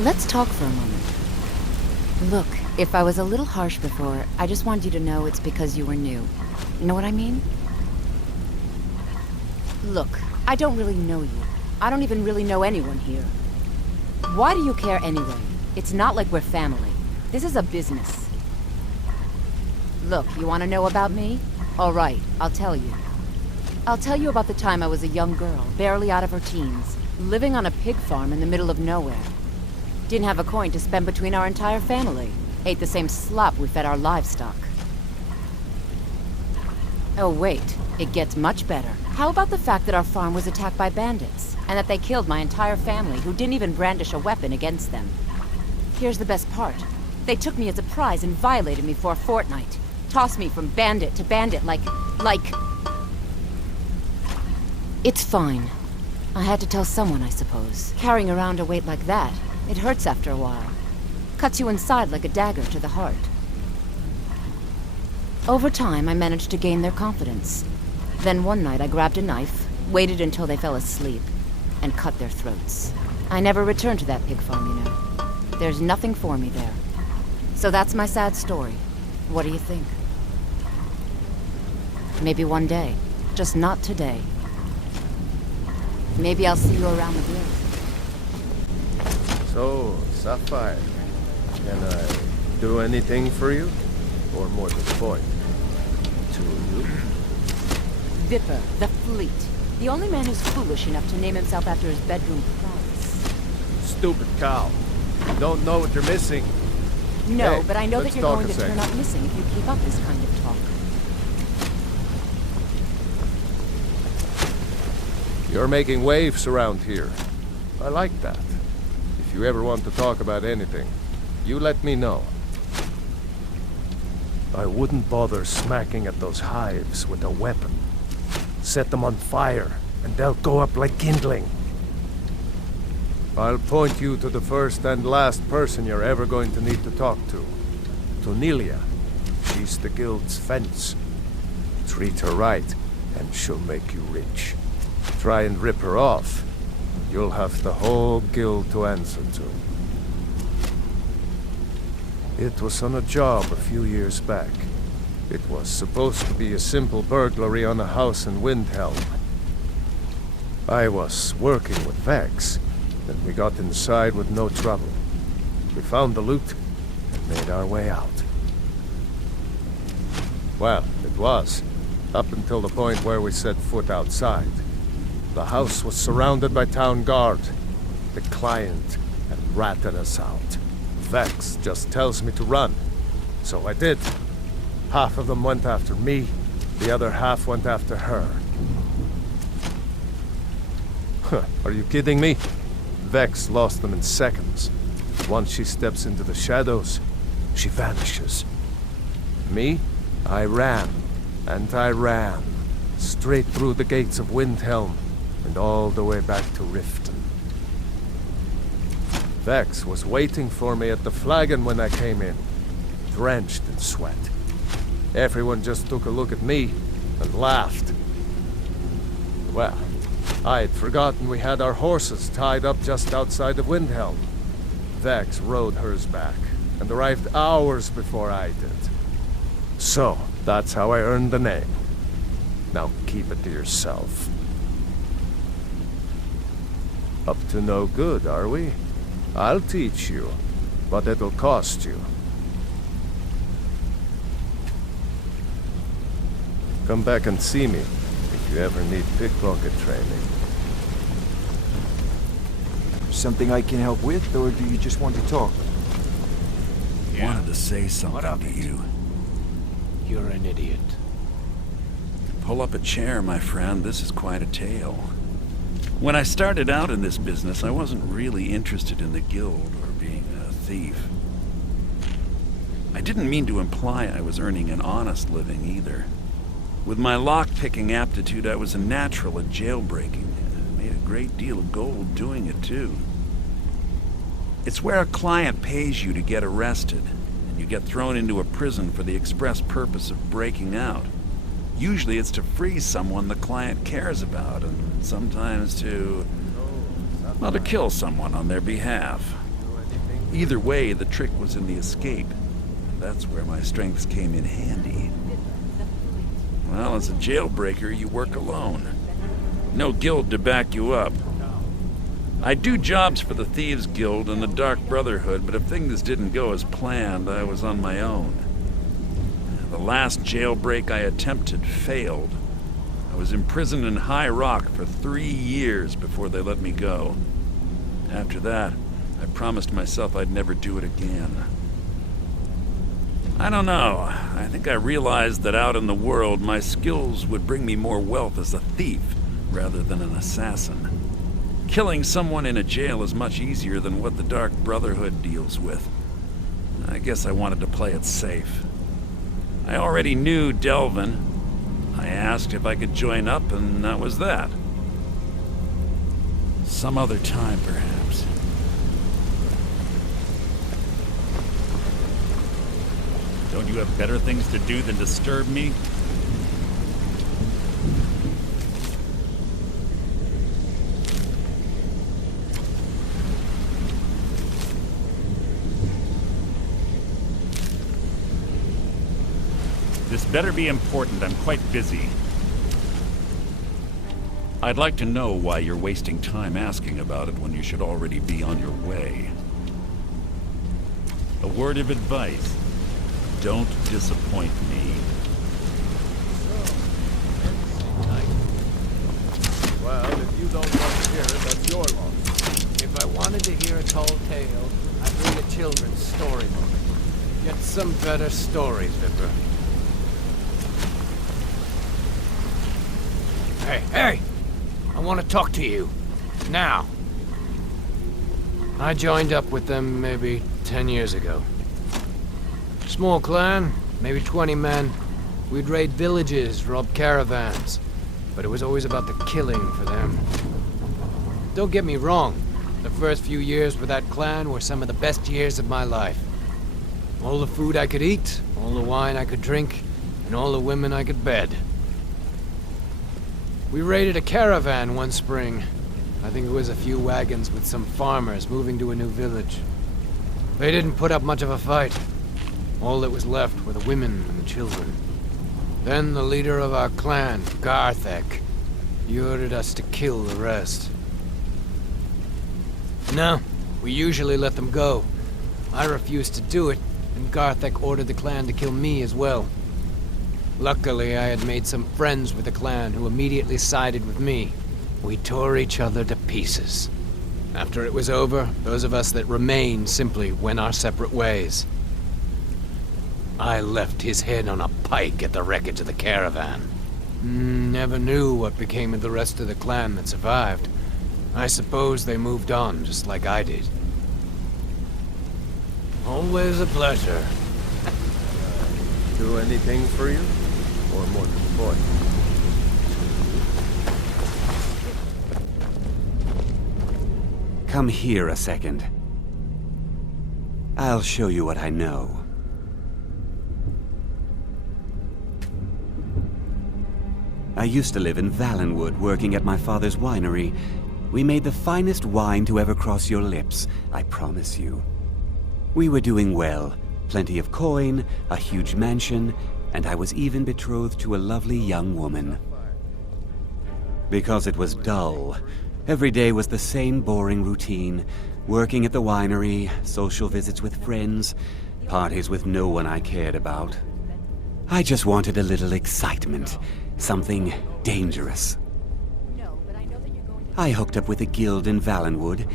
Let's talk for a moment. Look, if I was a little harsh before, I just wanted you to know it's because you were new. You know what I mean? Look, I don't really know you. I don't even really know anyone here. Why do you care anyway? It's not like we're family. This is a business. Look, you want to know about me? All right, I'll tell you. I'll tell you about the time I was a young girl, barely out of her teens, living on a pig farm in the middle of nowhere. Didn't have a coin to spend between our entire family. Ate the same slop we fed our livestock. Oh wait, it gets much better. How about the fact that our farm was attacked by bandits, and that they killed my entire family who didn't even brandish a weapon against them? Here's the best part. They took me as a prize and violated me for a fortnight. Tossed me from bandit to bandit like... It's fine. I had to tell someone, I suppose. Carrying around a weight like that, it hurts after a while. Cuts you inside like a dagger to the heart. Over time, I managed to gain their confidence. Then one night I grabbed a knife, waited until they fell asleep, and cut their throats. I never returned to that pig farm, you know. There's nothing for me there. So that's my sad story. What do you think? Maybe one day. Just not today. Maybe I'll see you around the grill. So, Sapphire, can I do anything for you? Or more to the point, to you? Vipper, the Fleet. The only man who's foolish enough to name himself after his bedroom prowess. Stupid cow. You don't know what you're missing. No, Hey, but I know that let's you're talk going a to turn second. up missing if you keep up this kind of talk. You're making waves around here. I like that. If you ever want to talk about anything, you let me know. I wouldn't bother smacking at those hives with a weapon. Set them on fire, and they'll go up like kindling. I'll point you to the first and last person you're ever going to need to talk to. To Nelia. She's the guild's fence. Treat her right, and she'll make you rich. Try and rip her off, you'll have the whole guild to answer to. It was on a job a few years back. It was supposed to be a simple burglary on a house in Windhelm. I was working with Vex, and we got inside with no trouble. We found the loot, and made our way out. Well, it was, up until the point where we set foot outside. The house was surrounded by town guard. The client had ratted us out. Vex just tells me to run. So I did. Half of them went after me, the other half went after her. Huh, are you kidding me? Vex lost them in seconds. Once she steps into the shadows, she vanishes. Me? I ran, and I ran, straight through the gates of Windhelm, and all the way back to Riften. Vex was waiting for me at the flagon when I came in, drenched in sweat. Everyone just took a look at me and laughed. Well, I'd forgotten we had our horses tied up just outside of Windhelm. Vex rode hers back and arrived hours before I did. So, that's how I earned the name. Now keep it to yourself. Up to no good, are we? I'll teach you, but it'll cost you. Come back and see me if you ever need pickpocket training. Something I can help with, or do you just want to talk? Wanted to say something to you. You're an idiot. Pull up a chair, my friend. This is quite a tale. When I started out in this business, I wasn't really interested in the guild or being a thief. I didn't mean to imply I was earning an honest living either. With my lock-picking aptitude, I was a natural at jailbreaking, and I made a great deal of gold doing it too. It's where a client pays you to get arrested, and you get thrown into a prison for the express purpose of breaking out. Usually it's to free someone the client cares about, and sometimes to kill someone on their behalf. Either way, the trick was in the escape. That's where my strengths came in handy. Well, as a jailbreaker, you work alone. No guild to back you up. I do jobs for the Thieves Guild and the Dark Brotherhood, but if things didn't go as planned, I was on my own. The last jailbreak I attempted failed. I was imprisoned in High Rock for 3 years before they let me go. After that, I promised myself I'd never do it again. I don't know. I think I realized that out in the world, my skills would bring me more wealth as a thief rather than an assassin. Killing someone in a jail is much easier than what the Dark Brotherhood deals with. I guess I wanted to play it safe. I already knew Delvin. I asked if I could join up, and that was that. Some other time, perhaps. Don't you have better things to do than disturb me? This better be important. I'm quite busy. I'd like to know why you're wasting time asking about it when you should already be on your way. A word of advice. Don't disappoint me. Well, if you don't want to hear it, that's your loss. If I wanted to hear a tall tale, I'd read a children's storybook. Get some better stories, Vipper. Hey! I want to talk to you. Now. I joined up with them maybe 10 years ago. Small clan, maybe 20 men. We'd raid villages, rob caravans. But it was always about the killing for them. Don't get me wrong. The first few years with that clan were some of the best years of my life. All the food I could eat, all the wine I could drink, and all the women I could bed. We raided a caravan one spring. I think it was a few wagons with some farmers moving to a new village. They didn't put up much of a fight. All that was left were the women and the children. Then the leader of our clan, Garthek, he ordered us to kill the rest. No, we usually let them go. I refused to do it, and Garthek ordered the clan to kill me as well. Luckily, I had made some friends with the clan who immediately sided with me. We tore each other to pieces. After it was over, those of us that remained simply went our separate ways. I left his head on a pike at the wreckage of the caravan. Never knew what became of the rest of the clan that survived. I suppose they moved on just like I did. Always a pleasure. Do anything for you? Or more to the point? Come here a second. I'll show you what I know. I used to live in Valenwood, working at my father's winery. We made the finest wine to ever cross your lips, I promise you. We were doing well. Plenty of coin, a huge mansion, and I was even betrothed to a lovely young woman. Because it was dull. Every day was the same boring routine. Working at the winery, social visits with friends, parties with no one I cared about. I just wanted a little excitement. Something dangerous. I hooked up with a guild in Valenwood.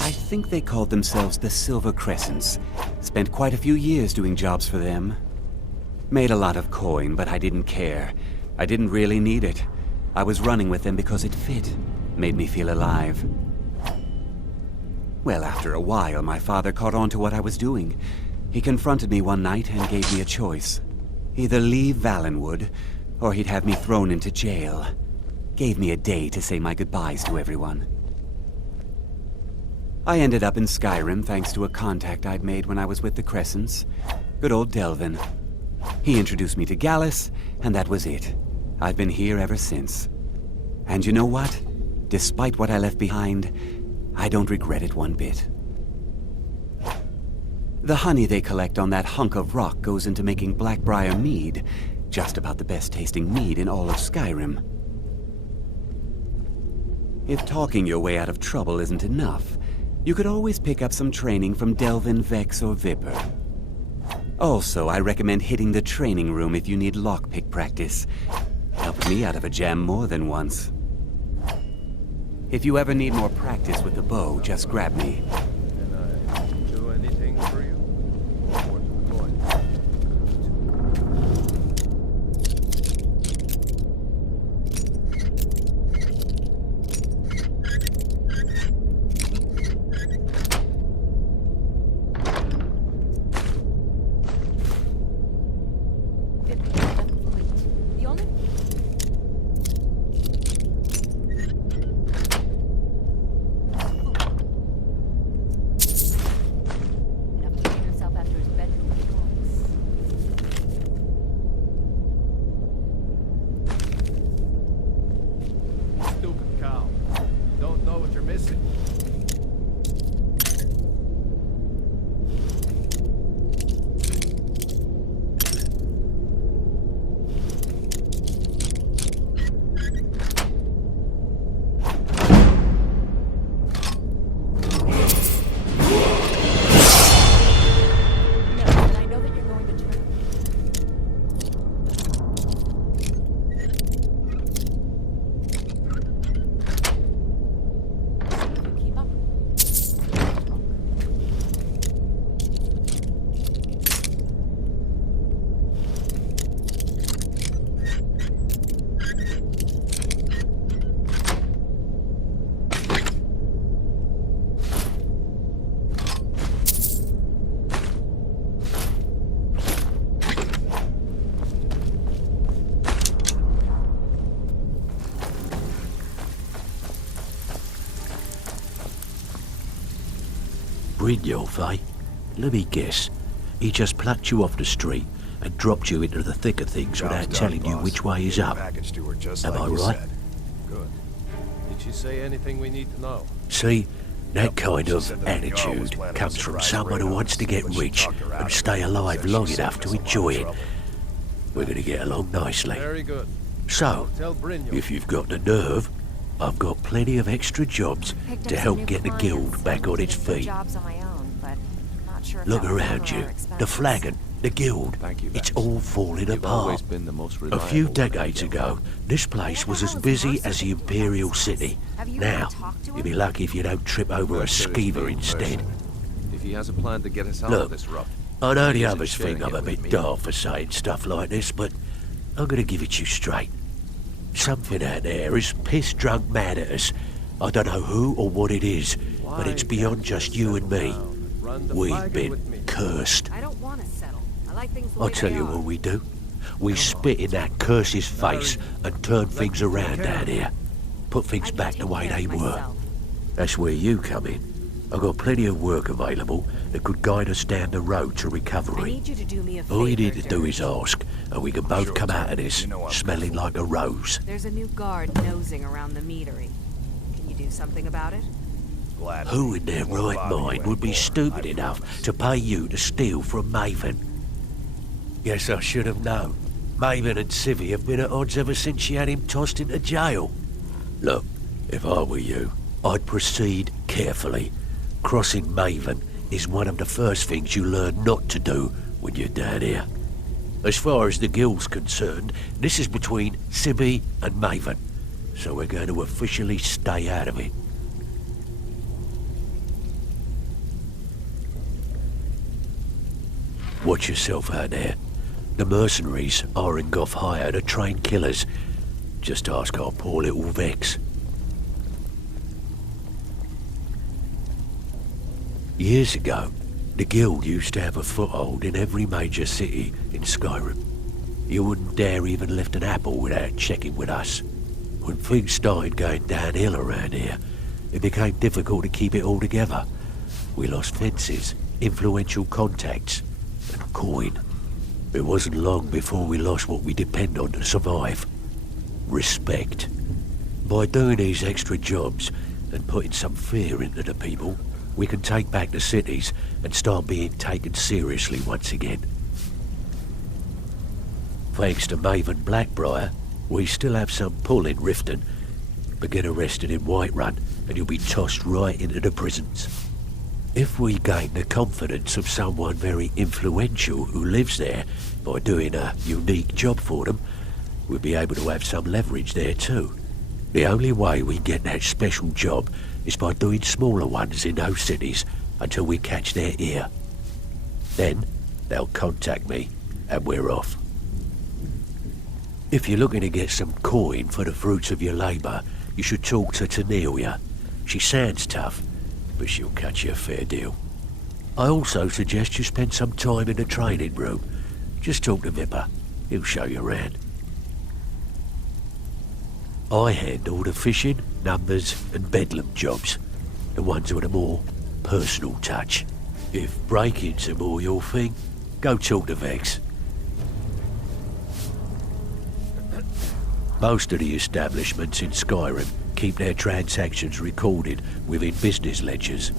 I think they called themselves the Silver Crescents. Spent quite a few years doing jobs for them. Made a lot of coin, but I didn't care. I didn't really need it. I was running with them because it fit. Made me feel alive. Well, after a while, my father caught on to what I was doing. He confronted me one night and gave me a choice. Either leave Valenwood, or he'd have me thrown into jail. Gave me a day to say my goodbyes to everyone. I ended up in Skyrim thanks to a contact I'd made when I was with the Crescents. Good old Delvin. He introduced me to Gallus, and that was it. I've been here ever since. And you know what? Despite what I left behind, I don't regret it one bit. The honey they collect on that hunk of rock goes into making Blackbriar mead, just about the best tasting mead in all of Skyrim. If talking your way out of trouble isn't enough, you could always pick up some training from Delvin, Vex, or Viper. Also, I recommend hitting the training room if you need lockpick practice. Helped me out of a jam more than once. If you ever need more practice with the bow, just grab me. Can I do anything for you? What's the point? The only enough to clean himself after his bedroom Stupid cow. Don't know what you're missing. No, and I know that you're going to turn. Keep up. Brynjolf, eh? Let me guess. He just plucked you off the street and dropped you into the thick of things without telling you which way is up. Am I right? Good. Did she say anything we need to know? See, that kind of attitude comes from someone who wants to get rich and stay alive long enough to enjoy it. We're going to get along nicely. Very good. So, Tell Brynjolf. if you've got the nerve, I've got plenty of extra jobs Picked up to some help new get the clients guild back on its and did feet. jobs on my own, but not sure if Look that will around cover you. our expenses. The flagon, the guild. Thank you, It's Vex. all falling You've always apart. been the most A reliable few one. decades ago, this place was as busy as the Imperial City. Have you Now, ever talked to you'll him? be lucky if you don't trip over a skeever instead. If he has a plan to get us out Look, of this rough, I know the isn't others sharing think I'm it a with bit me. daft for saying stuff like this, but I'm gonna give it to you straight. Something out there is piss drunk mad at us. I don't know who or what it is, but it's beyond just you and me. We've been cursed. I don't want to settle. I like things the I'll way tell they you are. what we do. We spit in that curse's face and turn things around down here. Put things I can back the take way care they of were. myself. That's where you come in. I've got plenty of work available that could guide us down the road to I recovery. need you to do me a favor. All you need to do Dirk. is ask, and we can both come out of this smelling like a rose. There's a new guard nosing around the meadery. Can you do something about it? Who in their right mind would be stupid enough to pay you to steal from Maven? Guess I should have known. Maven and Civvy have been at odds ever since she had him tossed into jail. Look, if I were you, I'd proceed carefully. Crossing Maven is one of the first things you learn not to do when you're down here. As far as the guild's concerned, this is between Civvy and Maven, so we're going to officially stay out of it. Watch yourself out there. The mercenaries are in Goth hire to train killers. Just ask our poor little Vex. Years ago, the guild used to have a foothold in every major city in Skyrim. You wouldn't dare even lift an apple without checking with us. When things started going downhill around here, it became difficult to keep it all together. We lost fences, influential contacts, and coin. It wasn't long before we lost what we depend on to survive. Respect. By doing these extra jobs and putting some fear into the people, we can take back the cities and start being taken seriously once again. Thanks to Maven Blackbriar, we still have some pull in Riften, but get arrested in Whiterun and you'll be tossed right into the prisons. If we gain the confidence of someone very influential who lives there by doing a unique job for them, we'll be able to have some leverage there too. The only way we get that special job is by doing smaller ones in those cities until we catch their ear. Then they'll contact me and we're off. If you're looking to get some coin for the fruits of your labour, you should talk to Tanelia. She sounds tough, but she'll cut you a fair deal. I also suggest you spend some time in the training room. Just talk to Vipper. He'll show you around. I handle the fishing, numbers and bedlam jobs. The ones with a more personal touch. If break-ins are more your thing, go talk to Vex. Most of the establishments in Skyrim keep their transactions recorded within business ledgers.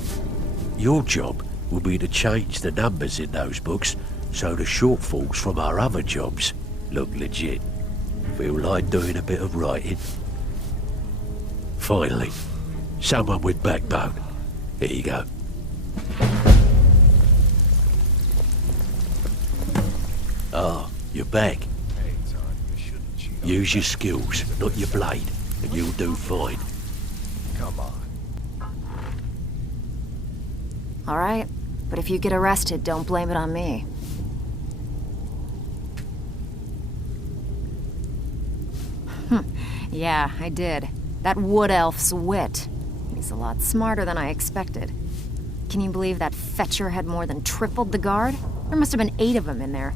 Your job will be to change the numbers in those books so the shortfalls from our other jobs look legit. Feel like doing a bit of writing? Finally, someone with backbone. Here you go. Ah, you're back. Use your skills, not your blade, and you'll do fine. Come on. All right, but if you get arrested, don't blame it on me. Yeah, I did. That wood elf's wit. He's a lot smarter than I expected. Can you believe that fetcher had more than tripled the guard? There must have been 8 of them in there.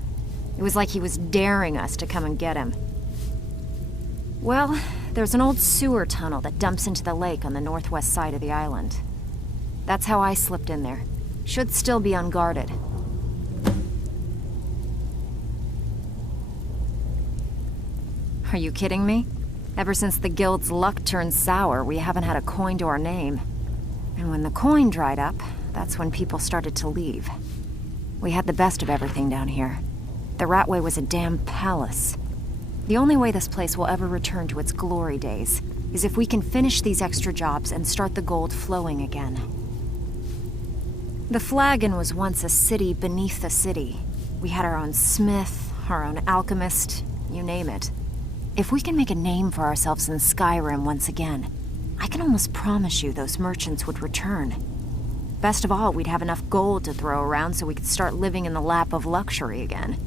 It was like he was daring us to come and get him. Well, there's an old sewer tunnel that dumps into the lake on the northwest side of the island. That's how I slipped in there. Should still be unguarded. Are you kidding me? Ever since the guild's luck turned sour, we haven't had a coin to our name. And when the coin dried up, that's when people started to leave. We had the best of everything down here. The Ratway was a damn palace. The only way this place will ever return to its glory days is if we can finish these extra jobs and start the gold flowing again. The Flagon was once a city beneath the city. We had our own smith, our own alchemist, you name it. If we can make a name for ourselves in Skyrim once again, I can almost promise you those merchants would return. Best of all, we'd have enough gold to throw around so we could start living in the lap of luxury again.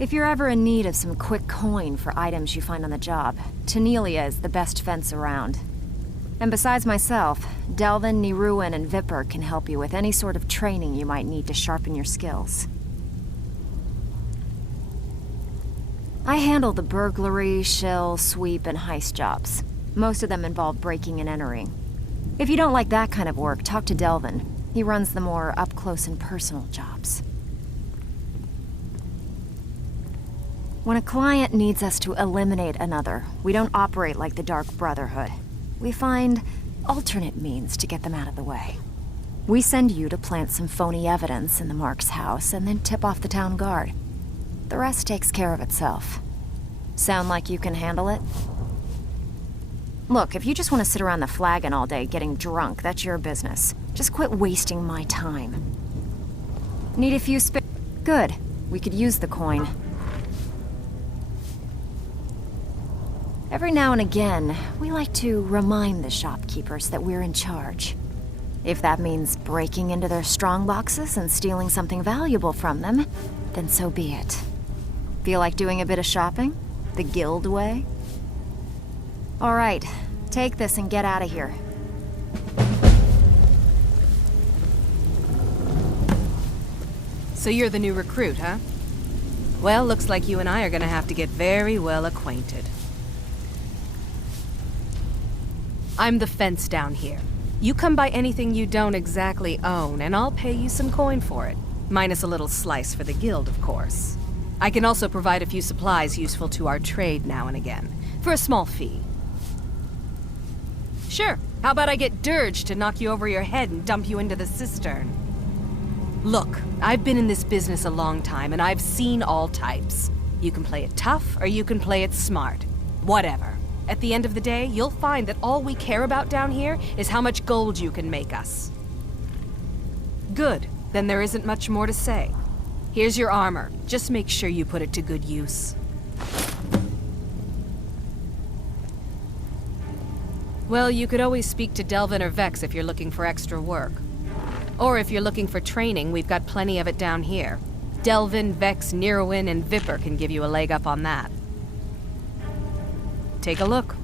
If you're ever in need of some quick coin for items you find on the job, Tanelia is the best fence around. And besides myself, Delvin, Niruin, and Vipper can help you with any sort of training you might need to sharpen your skills. I handle the burglary, shill, sweep, and heist jobs. Most of them involve breaking and entering. If you don't like that kind of work, talk to Delvin. He runs the more up-close and personal jobs. When a client needs us to eliminate another, we don't operate like the Dark Brotherhood. We find alternate means to get them out of the way. We send you to plant some phony evidence in the Mark's house and then tip off the town guard. The rest takes care of itself. Sound like you can handle it? Look, if you just want to sit around the Flagon all day getting drunk, that's your business. Just quit wasting my time. Need a few Good. We could use the coin. Every now and again, we like to remind the shopkeepers that we're in charge. If that means breaking into their strongboxes and stealing something valuable from them, then so be it. Feel like doing a bit of shopping? The guild way? All right, take this and get out of here. So you're the new recruit, huh? Well, looks like you and I are gonna have to get very well acquainted. I'm the fence down here. You come by anything you don't exactly own, and I'll pay you some coin for it. Minus a little slice for the guild, of course. I can also provide a few supplies useful to our trade now and again, for a small fee. Sure, How about I get Dirge to knock you over your head and dump you into the cistern? Look, I've been in this business a long time, and I've seen all types. You can play it tough, or you can play it smart. Whatever. At the end of the day, you'll find that all we care about down here is how much gold you can make us. Good. Then there isn't much more to say. Here's your armor. Just make sure you put it to good use. Well, you could always speak to Delvin or Vex if you're looking for extra work. Or if you're looking for training, we've got plenty of it down here. Delvin, Vex, Nirwin, and Viper can give you a leg up on that. Take a look.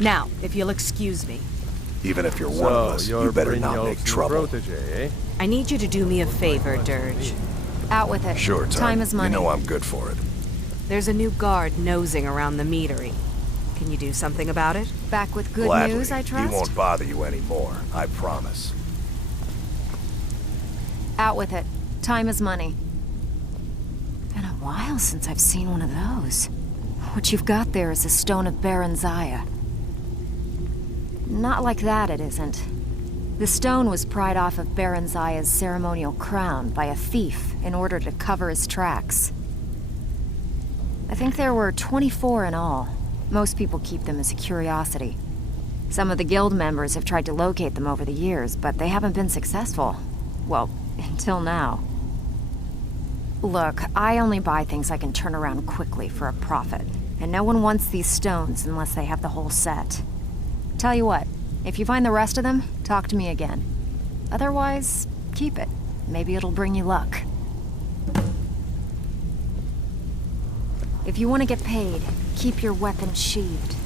Now, if you'll excuse me. Even if you're one of us, you better not make trouble. Protege, eh? I need you to do me a favor, Dirge. Out with it. Sure, Tom. Time is money. You know I'm good for it. There's a new guard nosing around the meadery. Can you do something about it? Back with good Gladly. news, I trust? He won't bother you anymore, I promise. Out with it. Time is money. Been a while since I've seen one of those. What you've got there is a stone of Baranziah. Not like that, it isn't. The stone was pried off of Baranziah's ceremonial crown by a thief in order to cover his tracks. I think there were 24 in all. Most people keep them as a curiosity. Some of the guild members have tried to locate them over the years, but they haven't been successful. Well, until now. Look, I only buy things I can turn around quickly for a profit. And no one wants these stones unless they have the whole set. Tell you what, if you find the rest of them, talk to me again. Otherwise, keep it. Maybe it'll bring you luck. If you want to get paid, keep your weapon sheathed.